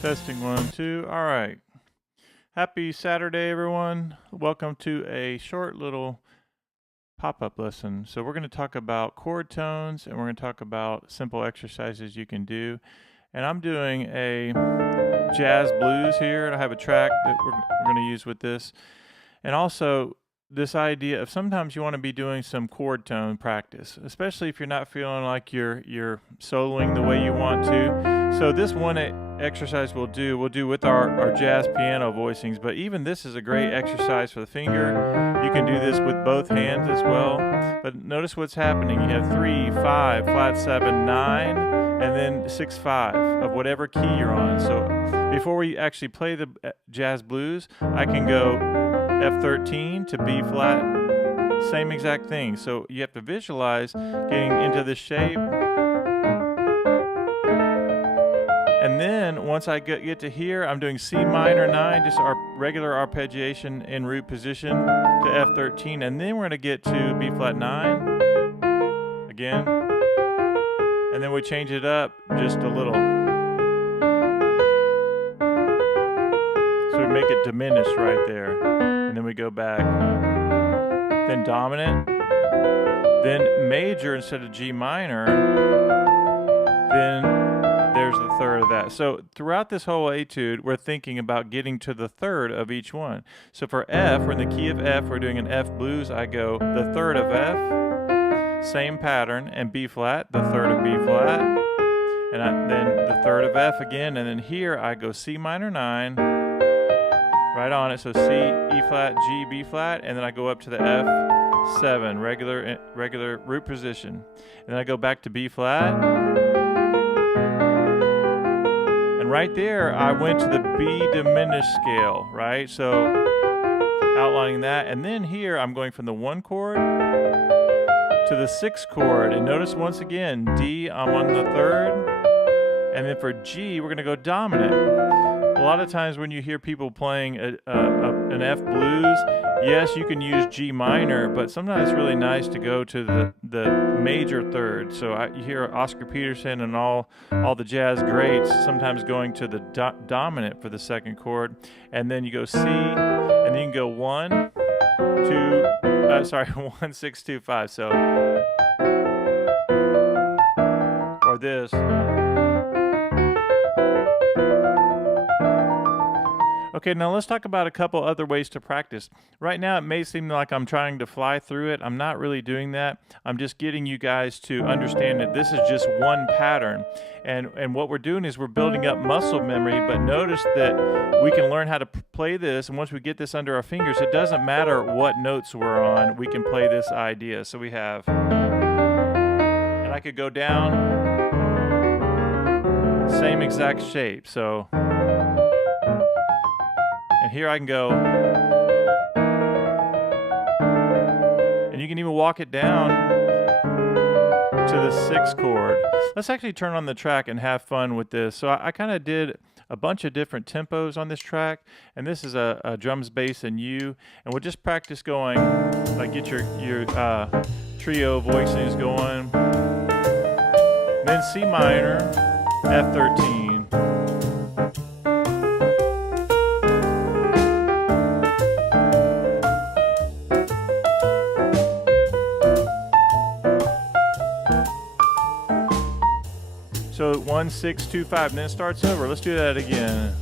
Testing 1, 2. All right. Happy Saturday, everyone. Welcome to a short little pop-up lesson. So we're going to talk about chord tones, and we're going to talk about simple exercises you can do. And I'm doing a jazz blues here, and I have a track that we're going to use with this. And also this idea of sometimes you want to be doing some chord tone practice, especially if you're not feeling like you're soloing the way you want to. So this one exercise we'll do with our jazz piano voicings, but even this is a great exercise for the finger. You can do this with both hands as well. But notice what's happening. You have 3, 5, flat 7, 9, and then 6, 5 of whatever key you're on. So before we actually play the jazz blues, I can go F13 to B flat, same exact thing. So you have to visualize getting into this shape. And then once I get to here, I'm doing C minor 9, just our regular arpeggiation in root position to F13. And then we're going to get to B flat 9 again. And then we change it up just a little. So we make it diminished right there. And then we go back. Then dominant. Then major instead of G minor. Then there's the third of that. So throughout this whole etude, we're thinking about getting to the third of each one. So for F, we're in the key of F, we're doing an F blues, I go the third of F, same pattern, and B flat, the third of B flat, and then the third of F again, and then here I go C minor 9, right on it, so C, E flat, G, B flat, and then I go up to the F7, regular root position. And then I go back to B flat. And right there, I went to the B diminished scale, right? So outlining that. And then here, I'm going from the 1 chord to the 6 chord. And notice once again, D, I'm on the 3rd. And then for G, we're going to go dominant. A lot of times when you hear people playing an F blues, yes, you can use G minor, but sometimes it's really nice to go to the major third. So you hear Oscar Peterson and all the jazz greats sometimes going to the dominant for the 2nd chord, and then you go C, and then you can go 1, 1, 6, 2, 5. So, or this. Okay, now let's talk about a couple other ways to practice. Right now, it may seem like I'm trying to fly through it. I'm not really doing that. I'm just getting you guys to understand that this is just one pattern. And what we're doing is we're building up muscle memory, but notice that we can learn how to play this, and once we get this under our fingers, it doesn't matter what notes we're on, we can play this idea. So we have, and I could go down, same exact shape. So, and here I can go, and you can even walk it down to the 6th chord. Let's actually turn on the track and have fun with this. So I kind of did a bunch of different tempos on this track, and this is a drums, bass, and U, and we'll just practice going, like get your trio voicings going. Then C minor, F13. So 1, 6, 2, 5, and then it starts over. Let's do that again.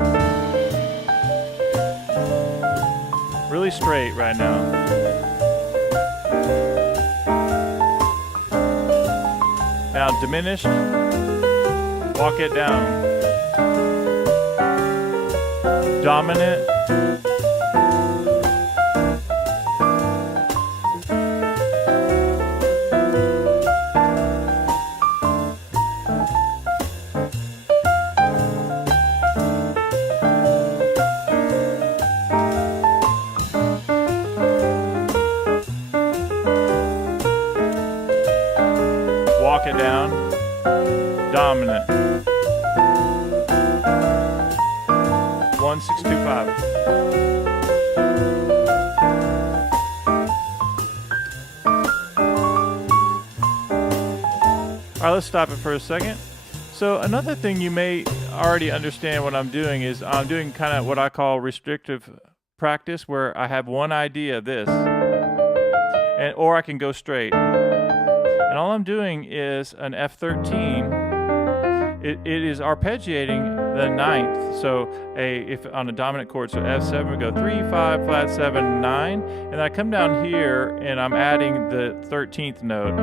Really straight right now. Now diminished, walk it down. Dominant. Walk it down, dominant. 1, 6, 2, 5. All right, let's stop it for a second. So another thing you may already understand what I'm doing is I'm doing kind of what I call restrictive practice, where I have one idea, this, or I can go straight. And all I'm doing is an F13. It is arpeggiating the ninth. So if on a dominant chord, so F7, we go 3, 5, flat 7, 9, and I come down here and I'm adding the 13th note,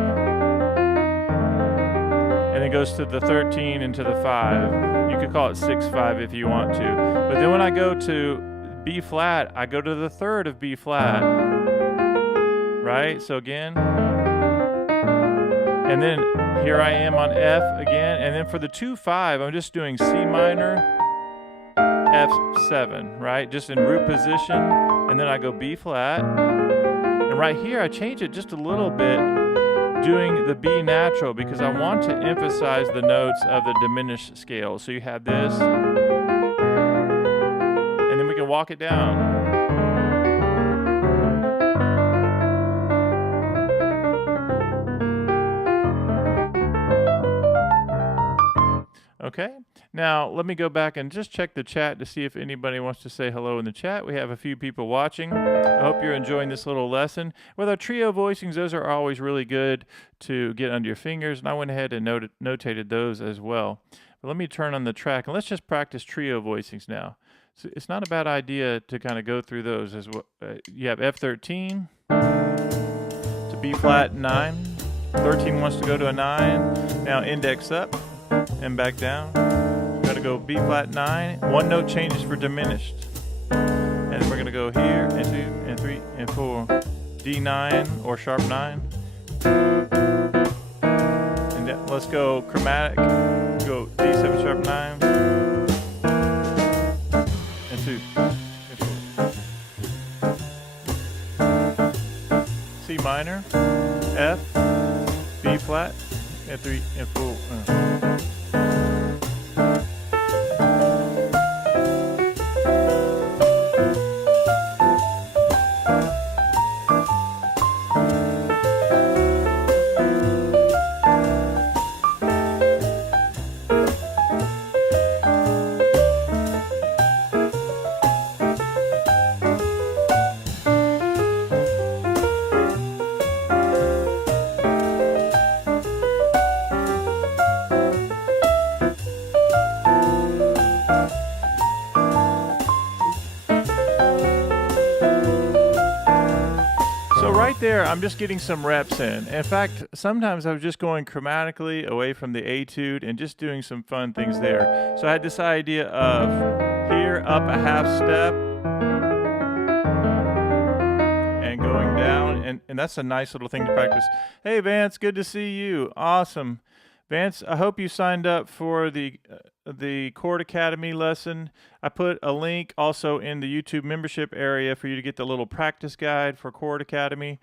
and it goes to the 13 and to the 5. You could call it 6/5 if you want to. But then when I go to B flat, I go to the third of B flat, right? So again, and then here I am on F again, and then for the 2/5, I'm just doing C minor, F7, right? Just in root position, and then I go B flat, and right here I change it just a little bit, doing the B natural, because I want to emphasize the notes of the diminished scale. So you have this, and then we can walk it down. Okay, now let me go back and just check the chat to see if anybody wants to say hello in the chat. We have a few people watching. I hope you're enjoying this little lesson. With our trio voicings, those are always really good to get under your fingers, and I went ahead and notated those as well. But let me turn on the track, and let's just practice trio voicings now. So it's not a bad idea to kind of go through those as well. You have F13 to B flat 9. 13 wants to go to a 9. Now index up and back down. We're going to go B flat 9. One note changes for diminished. And then we're going to go here, and 2, and 3, and 4. D9 or sharp 9. And then let's go chromatic. Go D7 sharp 9. And 2. And 4. C minor. F. B flat. And 3, and 4. Right there, I'm just getting some reps in. In fact, sometimes I was just going chromatically away from the etude and just doing some fun things there. So I had this idea of here, up a half step, and going down, and that's a nice little thing to practice. Hey Vance, good to see you. Awesome. Vance, I hope you signed up for the Chord Academy lesson. I put a link also in the YouTube membership area for you to get the little practice guide for Chord Academy.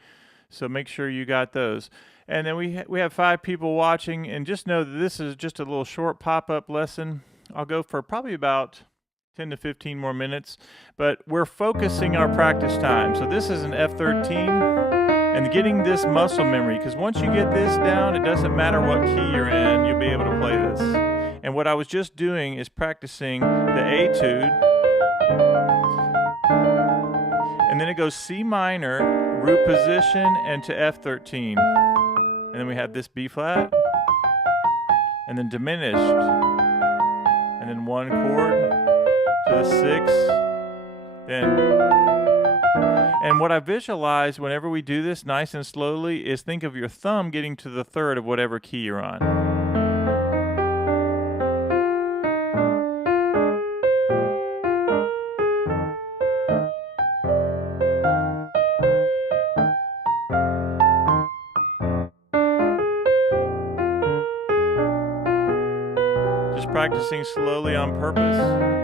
So make sure you got those. And then we have 5 people watching, and just know that this is just a little short pop-up lesson. I'll go for probably about 10 to 15 more minutes, but we're focusing our practice time. So this is an F13. And getting this muscle memory, because once you get this down, it doesn't matter what key you're in, you'll be able to play this. And what I was just doing is practicing the etude. And then it goes C minor, root position, and to F13. And then we have this B flat, and then diminished. And then one chord to the 6, then. And what I visualize whenever we do this nice and slowly is think of your thumb getting to the third of whatever key you're on. Just practicing slowly on purpose.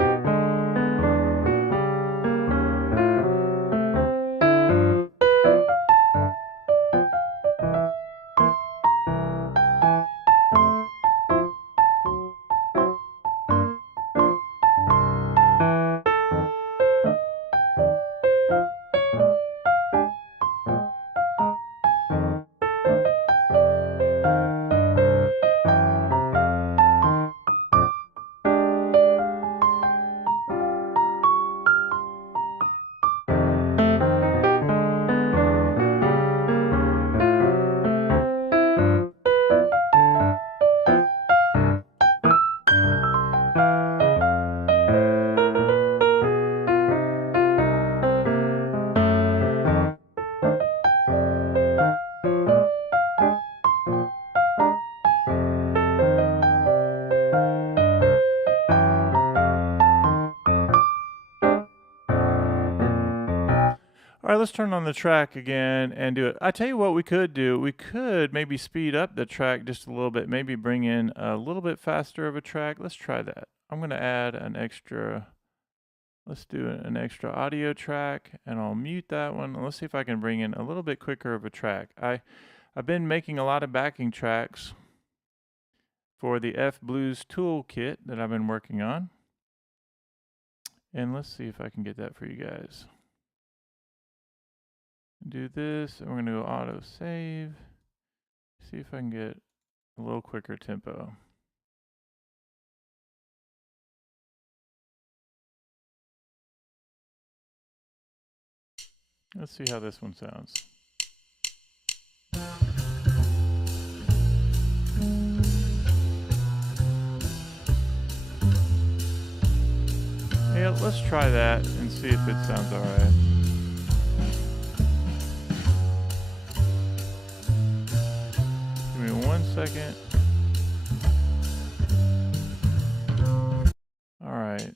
All right, let's turn on the track again and do it. I tell you what we could do. We could maybe speed up the track just a little bit, maybe bring in a little bit faster of a track. Let's try that. I'm going to add an extra, let's do an extra audio track, and I'll mute that one. Let's see if I can bring in a little bit quicker of a track. I've been making a lot of backing tracks for the F Blues Toolkit that I've been working on. And let's see if I can get that for you guys. Do this, and we're going to go auto save. See if I can get a little quicker tempo. Let's see how this one sounds. Yeah, let's try that and see if it sounds all right. Give me 1 second. All right.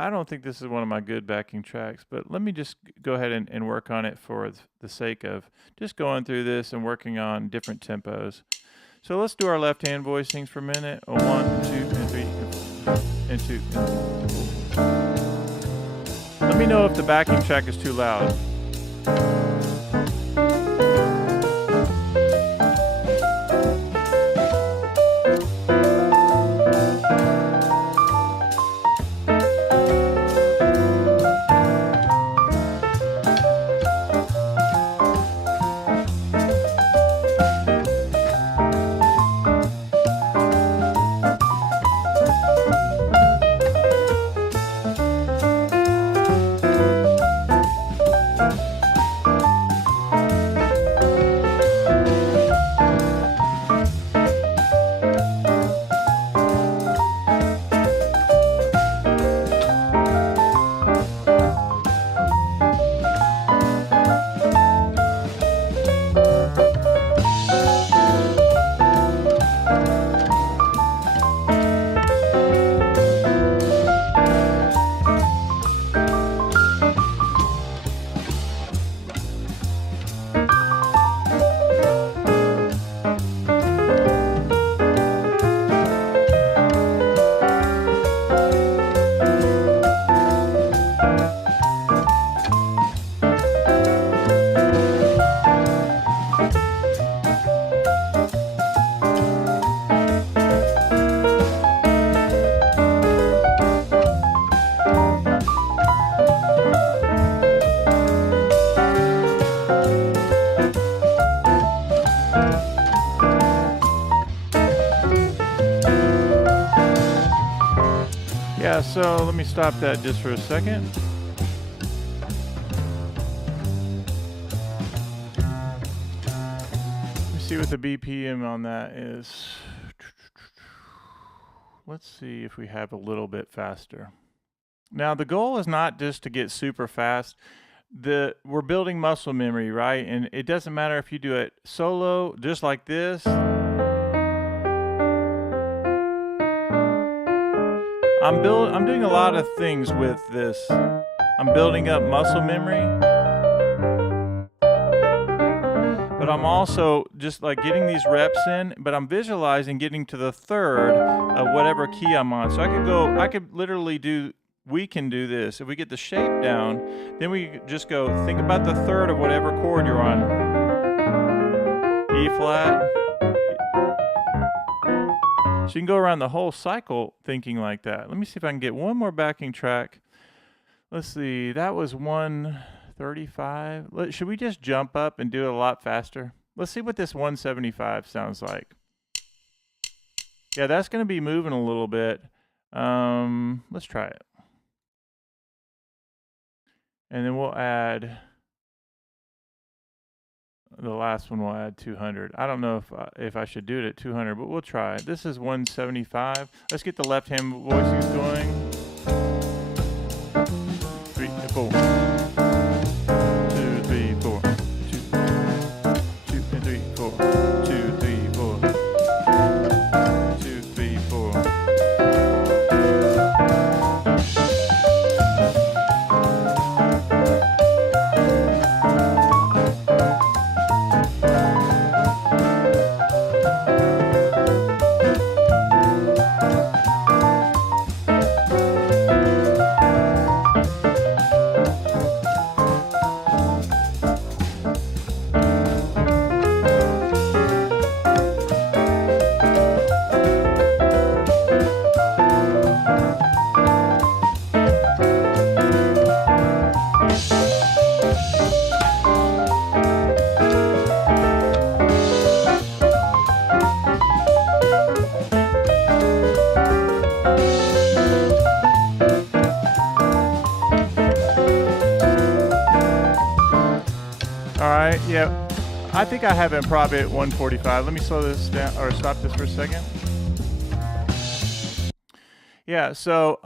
I don't think this is one of my good backing tracks, but let me just go ahead and work on it for the sake of just going through this and working on different tempos. So let's do our left-hand voicings for a minute. 1, 2, and 3, and 2, and 4. Let me know if the backing track is too loud. Yeah, so let me stop that just for a second. Let me see what the BPM on that is. Let's see if we have a little bit faster. Now, the goal is not just to get super fast. We're building muscle memory, right? And it doesn't matter if you do it solo, just like this. I'm doing a lot of things with this. I'm building up muscle memory, but I'm also just like getting these reps in, but I'm visualizing getting to the third of whatever key I'm on. So I could literally we can do this. If we get the shape down, then we just go, think about the third of whatever chord you're on. E flat. So you can go around the whole cycle thinking like that. Let me see if I can get one more backing track. Let's see, that was 135. Should we just jump up and do it a lot faster? Let's see what this 175 sounds like. Yeah, that's going to be moving a little bit. Let's try it. And then we'll add the last one will add 200. I don't know if I should do it at 200, but we'll try. This is 175. Let's get the left-hand voicings going. 3, 4. 2, 3, 4. 2, 2, 3, 4. 2, 3, 4. 2, 3, 4. Alright, yeah. I think I have it probably at 145. Let me slow this down, or stop this for a second. Yeah, so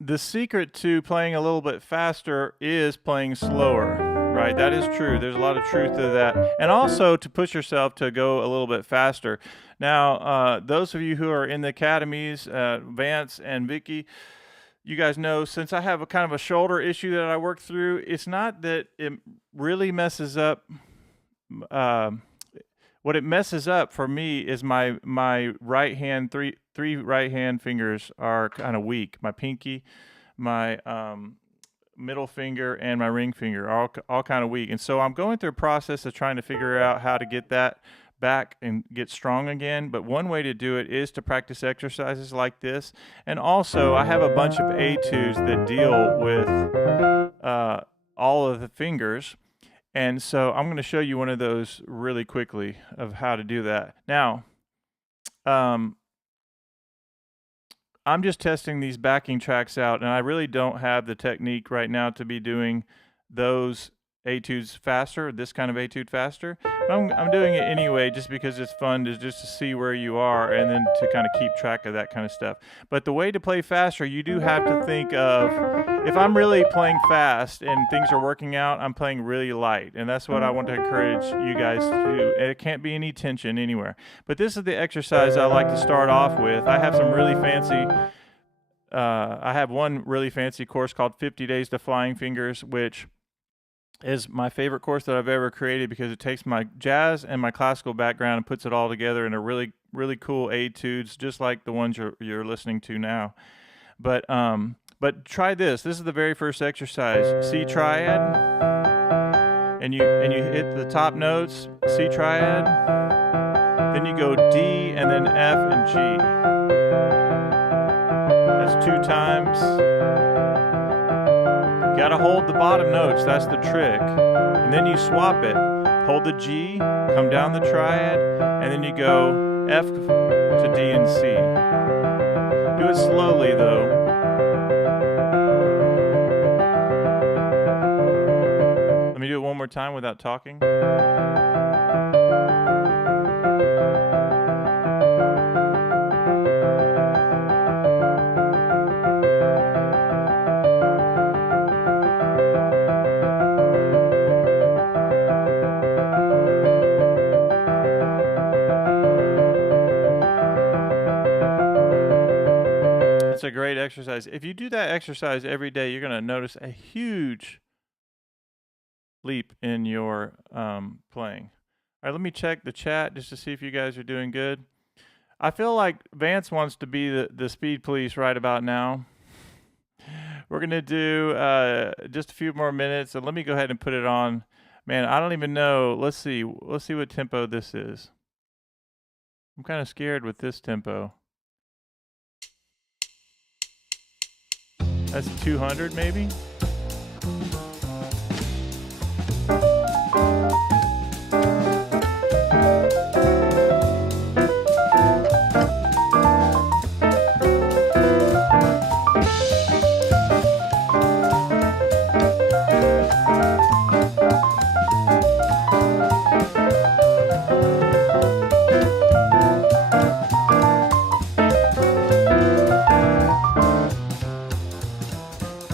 the secret to playing a little bit faster is playing slower, right? That is true. There's a lot of truth to that. And also to push yourself to go a little bit faster. Now, those of you who are in the academies, Vance and Vicky, you guys know, since I have a kind of a shoulder issue that I work through, it's not that it really messes up. What it messes up for me is my right hand, three right hand fingers are kind of weak. My pinky, my middle finger, and my ring finger are all kind of weak. And so I'm going through a process of trying to figure out how to get that back and get strong again. But one way to do it is to practice exercises like this. And also I have a bunch of etudes that deal with all of the fingers. And so I'm going to show you one of those really quickly of how to do that. Now, I'm just testing these backing tracks out, and I really don't have the technique right now to be doing those etudes faster, this kind of etude faster. But I'm doing it anyway just because it's fun to see where you are and then to kind of keep track of that kind of stuff. But the way to play faster, you do have to think of, if I'm really playing fast and things are working out, I'm playing really light. And that's what I want to encourage you guys to do. And it can't be any tension anywhere. But this is the exercise I like to start off with. I have some really fancy, I have one really fancy course called 50 Days to Flying Fingers, which is my favorite course that I've ever created because it takes my jazz and my classical background and puts it all together in a really, really cool etudes, just like the ones you're listening to now. But try this. This is the very first exercise. C triad, and you hit the top notes. C triad. Then you go D and then F and G. That's 2 times. You gotta hold the bottom notes. That's the trick. And then you swap it. Hold the G, come down the triad, and then you go F to D and C. Do it slowly though. Let me do it one more time without talking. It's a great exercise. If you do that exercise every day, you're going to notice a huge leap in your playing. All right, let me check the chat just to see if you guys are doing good. I feel like Vance wants to be the speed police right about now. We're going to do just a few more minutes, and let me go ahead and put it on. Man, I don't even know. Let's see what tempo this is. I'm kind of scared with this tempo. That's 200 maybe?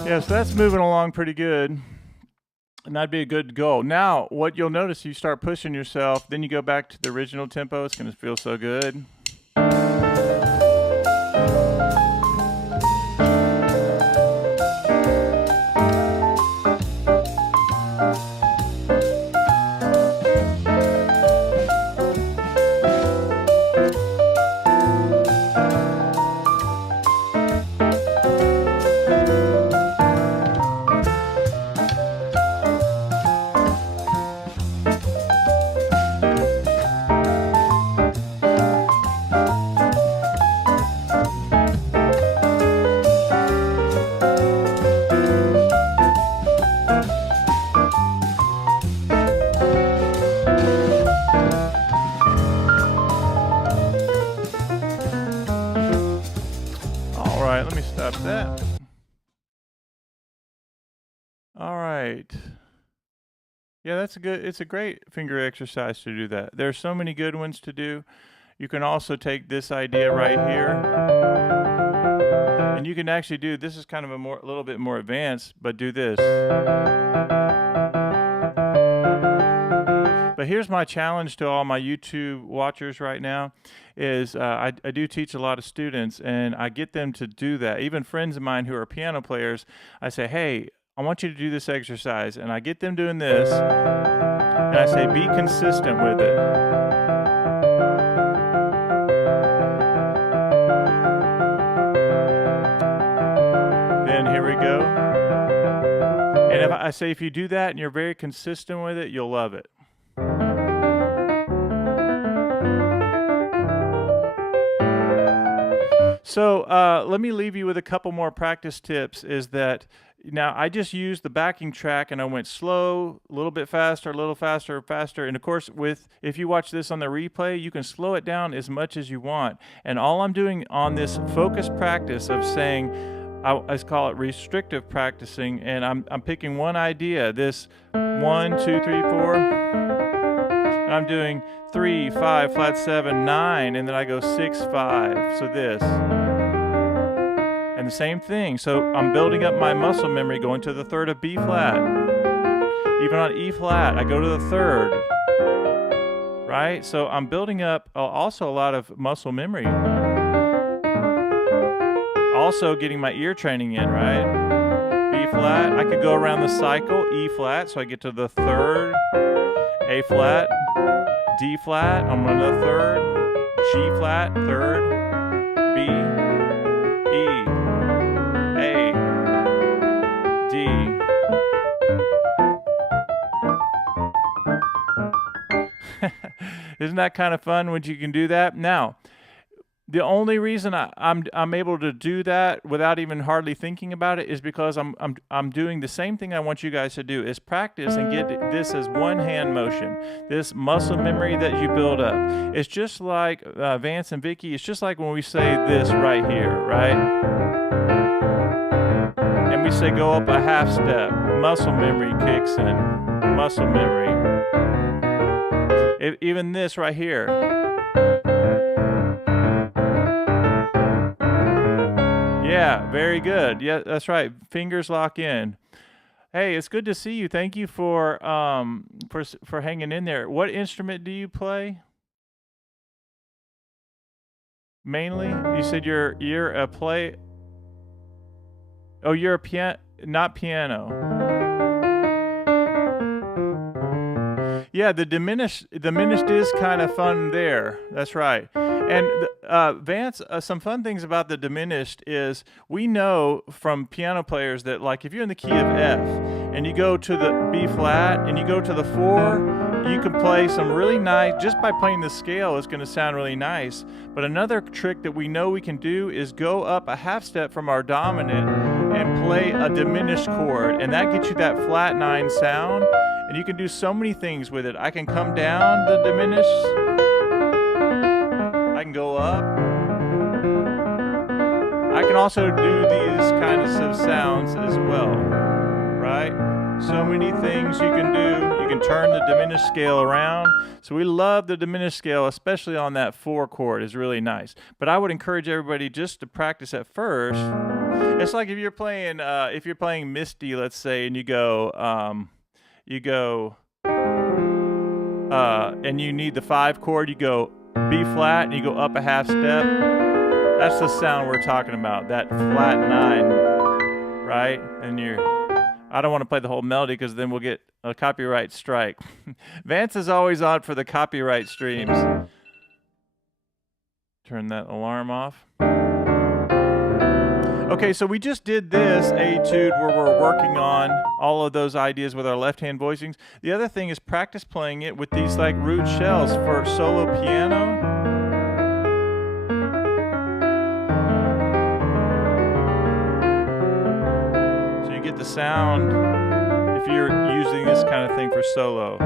Yeah, so that's moving along pretty good. And that'd be a good goal. Now, what you'll notice, you start pushing yourself, then you go back to the original tempo. It's going to feel so good. All right, let me stop that. All right. Yeah, it's a great finger exercise to do that. There are so many good ones to do. You can also take this idea right here, and you can actually do, this is kind of a little bit more advanced, but do this. But here's my challenge to all my YouTube watchers right now is I do teach a lot of students, and I get them to do that. Even friends of mine who are piano players, I say, hey, I want you to do this exercise. And I get them doing this, and I say, be consistent with it. Then here we go. And if I say, if you do that and you're very consistent with it, you'll love it. So let me leave you with a couple more practice tips. Is that now I just used the backing track and I went slow, a little bit faster, a little faster, faster. And of course, if you watch this on the replay, you can slow it down as much as you want. And all I'm doing on this focused practice of saying, I call it restrictive practicing, and I'm picking one idea. This 1, 2, 3, 4. And I'm doing 3, 5, flat 7, 9, and then I go 6, 5. So this. And the same thing. So I'm building up my muscle memory going to the third of B flat. Even on E flat, I go to the third. Right? So I'm building up also a lot of muscle memory. Also getting my ear training in, right? B flat. I could go around the cycle, E flat, so I get to the third, A flat, D flat, I'm on the third, G flat, third, B, E, A, D. Isn't that kind of fun when you can do that? Now, the only reason I'm able to do that without even hardly thinking about it is because I'm doing the same thing I want you guys to do, is practice and get this as one hand motion, this muscle memory that you build up. It's just like Vance and Vicky, it's just like when we say this right here, right? And we say go up a half step, muscle memory kicks in, muscle memory. Even this right here. Yeah, very good. Yeah, that's right. Fingers lock in. Hey, it's good to see you. Thank you for hanging in there. What instrument do you play? Mainly, you said you're a play. Oh, you're a piano, not piano. Yeah, the diminished is kind of fun there. That's right. And Vance, some fun things about the diminished is we know from piano players that, like, if you're in the key of F and you go to the B flat and you go to the 4, you can play some really nice, just by playing the scale, it's going to sound really nice. But another trick that we know we can do is go up a half step from our dominant and play a diminished chord, and that gets you that flat 9 sound. And you can do so many things with it. I can come down the diminished. I can go up. I can also do these kinds of sounds as well, right? So many things you can do. You can turn the diminished scale around. So we love the diminished scale, especially on that 4 chord. Is really nice. But I would encourage everybody just to practice at first. It's like if you're playing Misty, let's say, and you go, and you need the 5 chord. You go B flat, and you go up a half step. That's the sound we're talking about. That flat 9, right? And I don't want to play the whole melody because then we'll get a copyright strike. Vance is always on for the copyright streams. Turn that alarm off. Okay, so we just did this etude where we're working on all of those ideas with our left-hand voicings. The other thing is practice playing it with these like root shells for solo piano. So you get the sound if you're using this kind of thing for solo.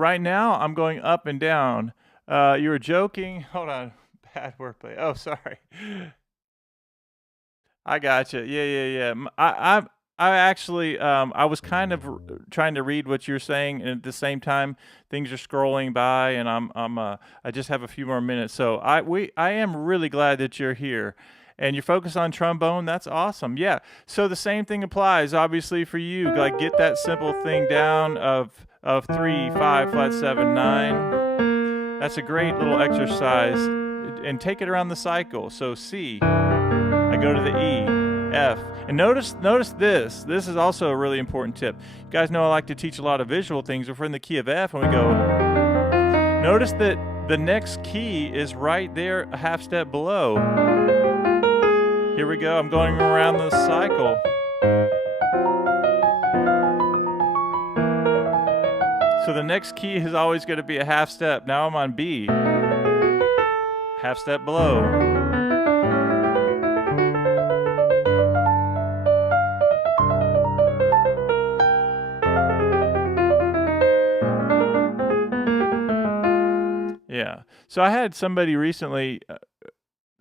Right now, I'm going up and down. You were joking. Hold on. Bad wordplay. Oh, sorry. I gotcha. Yeah. I actually, I was kind of trying to read what you're saying, and at the same time, things are scrolling by, and I just have a few more minutes. So I am really glad that you're here. And you're focused on trombone, that's awesome. Yeah, so the same thing applies, obviously, for you. Like, get that simple thing down of 3, 5, flat 7, 9. That's a great little exercise. And take it around the cycle. So C, I go to the E, F. And notice this. This is also a really important tip. You guys know I like to teach a lot of visual things. If we're in the key of F and we go, notice that the next key is right there, a half step below. Here we go, I'm going around the cycle. So the next key is always going to be a half step. Now I'm on B. Half step below. Yeah. So I had somebody recently...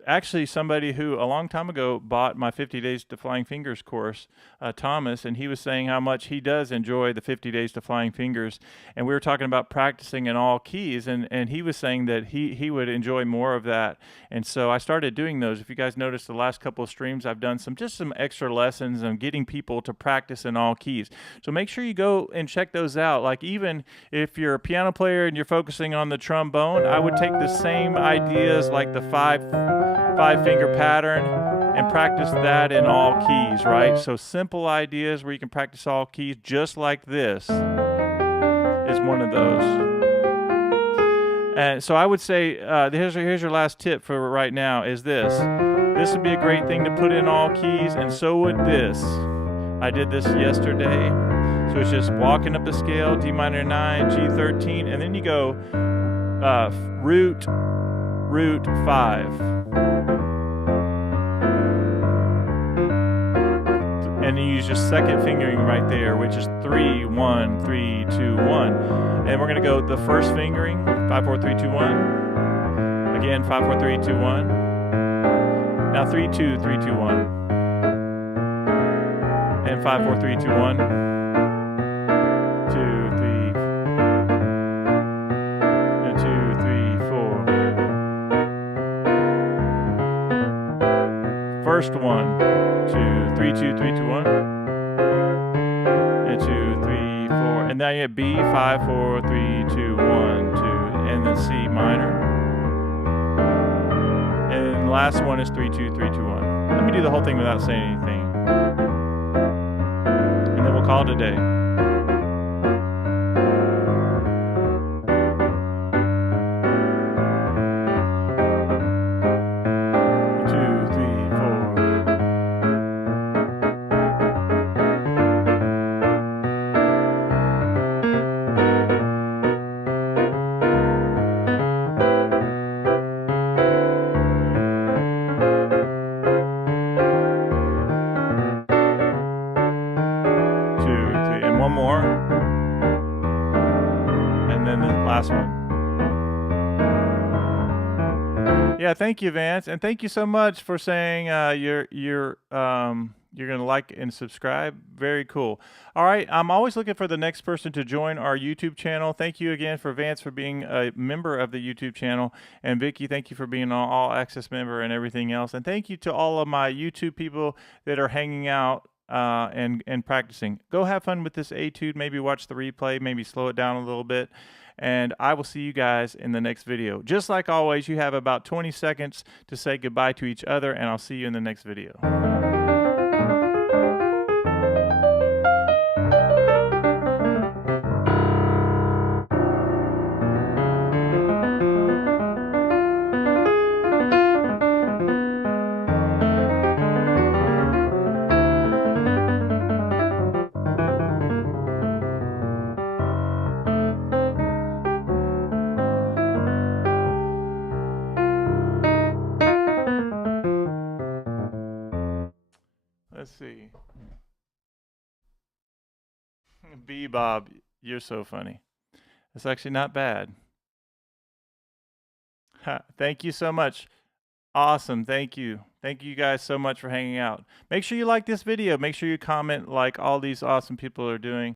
Actually, somebody who a long time ago bought my 50 Days to Flying Fingers course, Thomas, and he was saying how much he does enjoy the 50 Days to Flying Fingers. And we were talking about practicing in all keys, and he was saying that he would enjoy more of that. And so I started doing those. If you guys noticed the last couple of streams, I've done some extra lessons on getting people to practice in all keys. So make sure you go and check those out. Like, even if you're a piano player and you're focusing on the trombone, I would take the same ideas like the five-finger pattern and practice that in all keys, right? So simple ideas where you can practice all keys, just like this is one of those. And so I would say, here's your last tip for right now, is this. This would be a great thing to put in all keys, and so would this. I did this yesterday. So it's just walking up the scale, D minor 9, G13, and then you go root 5. And you use your second fingering right there, which is 3, 1, 3, 2, 1. And we're going to go the first fingering, 5, 4, 3, 2, 1. Again, 5, 4, 3, 2, 1. Now 3, 2, 3, 2, 1. And 5, 4, 3, 2, 1. 2, 3. And 2, 3, 4. First one. 2, 3, 2, 3, 2, 1. And 2, 3, 4. And now you have B, 5, 4, 3, 2, 1, 2. And then C minor. And then the last one is 3, 2, 3, 2, 1. Let me do the whole thing without saying anything. And then we'll call it a day. One more, and then the last one. Yeah, thank you, Vance, and thank you so much for saying you're gonna like and subscribe. Very cool. All right, I'm always looking for the next person to join our YouTube channel. Thank you again for Vance for being a member of the YouTube channel, and Vicky, thank you for being an all access member and everything else. And thank you to all of my YouTube people that are hanging out and practicing. Go have fun with this etude. Maybe watch the replay. Maybe slow it down a little bit. And I will see you guys in the next video. Just like always, you have about 20 seconds to say goodbye to each other, and I'll see you in the next video. Let's see. B Bob, you're so funny. It's actually not bad. Thank you so much. Awesome. Thank you. Thank you guys so much for hanging out. Make sure you like this video. Make sure you comment like all these awesome people are doing.